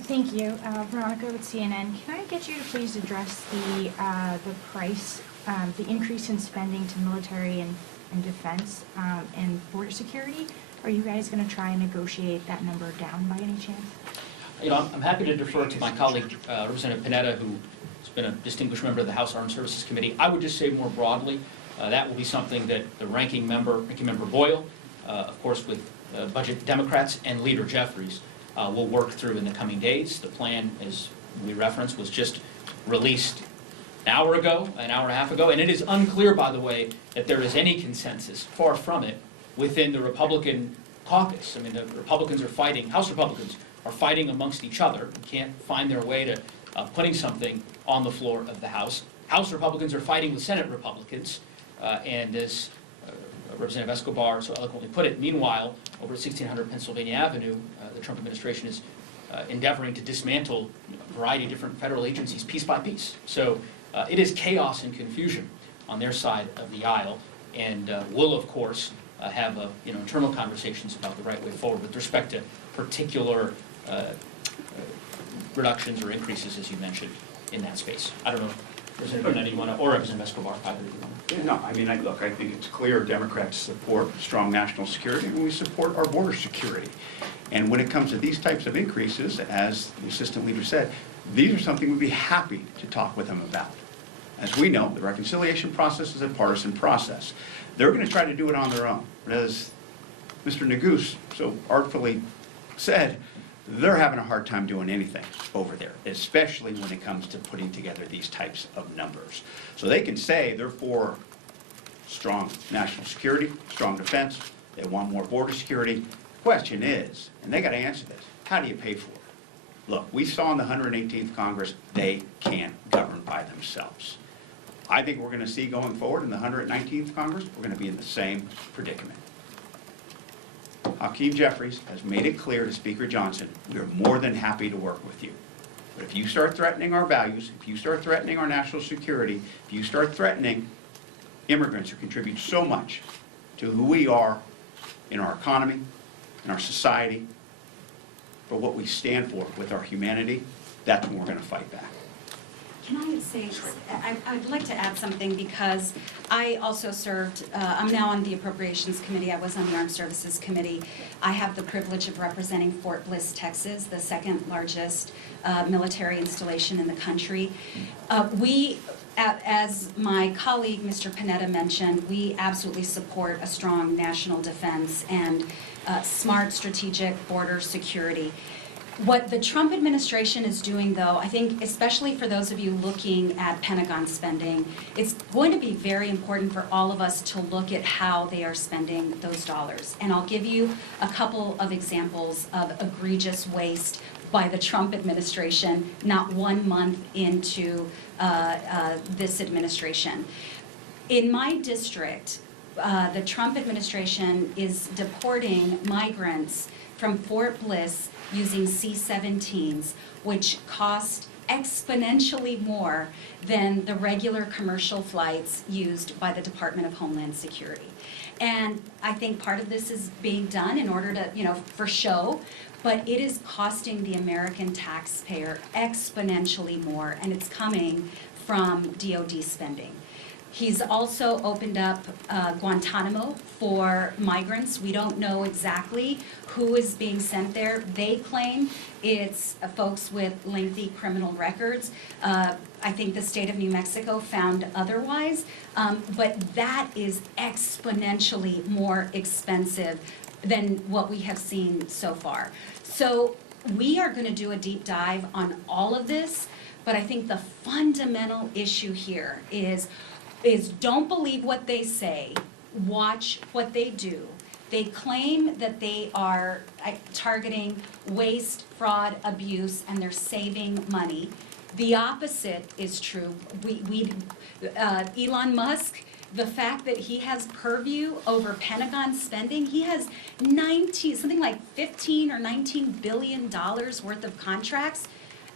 Thank you. Veronica with CNN. Can I get you to please address the increase in spending to military and defense and border security? Are you guys going to try and negotiate that number down by any chance? I'm happy to defer to my colleague, Representative Panetta, who's been a distinguished member of the House Armed Services Committee. I would just say more broadly, that will be something that the Ranking Member Boyle, of course with Budget Democrats and Leader Jeffries, will work through in the coming days. The plan, as we referenced, was just released an hour and a half ago, and it is unclear, by the way, that there is any consensus, far from it, within the Republican caucus. I mean, the Republicans are fighting, House Republicans are fighting amongst each other, and can't find their way to putting something on the floor of the House. House Republicans are fighting with Senate Republicans, and as Representative Escobar so eloquently put it, meanwhile, over at 1600 Pennsylvania Avenue, the Trump administration is endeavoring to dismantle a variety of different federal agencies piece by piece. So it is chaos and confusion on their side of the aisle, and we'll, of course, have internal conversations about the right way forward with respect to particular reductions or increases, as you mentioned, in that space. I don't know if Representative Panetta, you want to, or Representative Escobar, either of you want to. Yeah, no, I mean, look, I think it's clear Democrats support strong national security, and we support our border security. And when it comes to these types of increases, as the Assistant Leader said, these are something we'd be happy to talk with them about. As we know, the reconciliation process is a partisan process. They're going to try to do it on their own. But as Mr. Neguse so artfully said, they're having a hard time doing anything over there, especially when it comes to putting together these types of numbers. So they can say they're for strong national security, strong defense, they want more border security. Question is, and they got to answer this, how do you pay for it? Look, we saw in the 118th Congress, they can't govern by themselves. I think we're going to see going forward in the 119th Congress, we're going to be in the same predicament. Hakeem Jeffries has made it clear to Speaker Johnson, we are more than happy to work with you. But if you start threatening our values, if you start threatening our national security, if you start threatening immigrants who contribute so much to who we are in our economy, in our society, for what we stand for with our humanity, that's when we're going to fight back. Can I say, I'd like to add something because I also served, I'm now on the Appropriations Committee, I was on the Armed Services Committee. I have the privilege of representing Fort Bliss, Texas, the second largest military installation in the country. As my colleague, Mr. Panetta, mentioned, we absolutely support a strong national defense and smart strategic border security. What the Trump administration is doing, though, I think, especially for those of you looking at Pentagon spending, it's going to be very important for all of us to look at how they are spending those dollars. And I'll give you a couple of examples of egregious waste by the Trump administration, not 1 month into this administration. In my district, the Trump administration is deporting migrants from Fort Bliss using C-17s, which cost exponentially more than the regular commercial flights used by the Department of Homeland Security. And I think part of this is being done in order to, for show, but it is costing the American taxpayer exponentially more, and it's coming from DOD spending. He's also opened up Guantanamo for migrants. We don't know exactly who is being sent there. They claim it's folks with lengthy criminal records. I think the state of New Mexico found otherwise, but that is exponentially more expensive than what we have seen so far. So we are going to do a deep dive on all of this, but I think the fundamental issue here is don't believe what they say, watch what they do. They claim that they are targeting waste, fraud, abuse, and they're saving money. The opposite is true. Elon Musk, the fact that he has purview over Pentagon spending, he has something like $15 or $19 billion worth of contracts.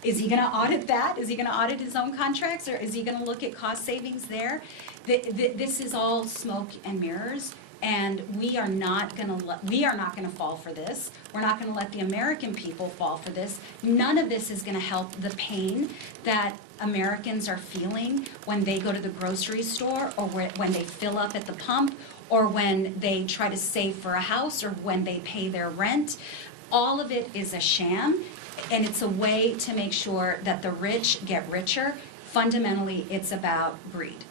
Is he going to audit that? Is he going to audit his own contracts, or is he going to look at cost savings there? This is all smoke and mirrors. And we are not going to fall for this. We're not going to let the American people fall for this. None of this is going to help the pain that Americans are feeling when they go to the grocery store, or when they fill up at the pump, or when they try to save for a house, or when they pay their rent. All of it is a sham, and it's a way to make sure that the rich get richer. Fundamentally, it's about greed.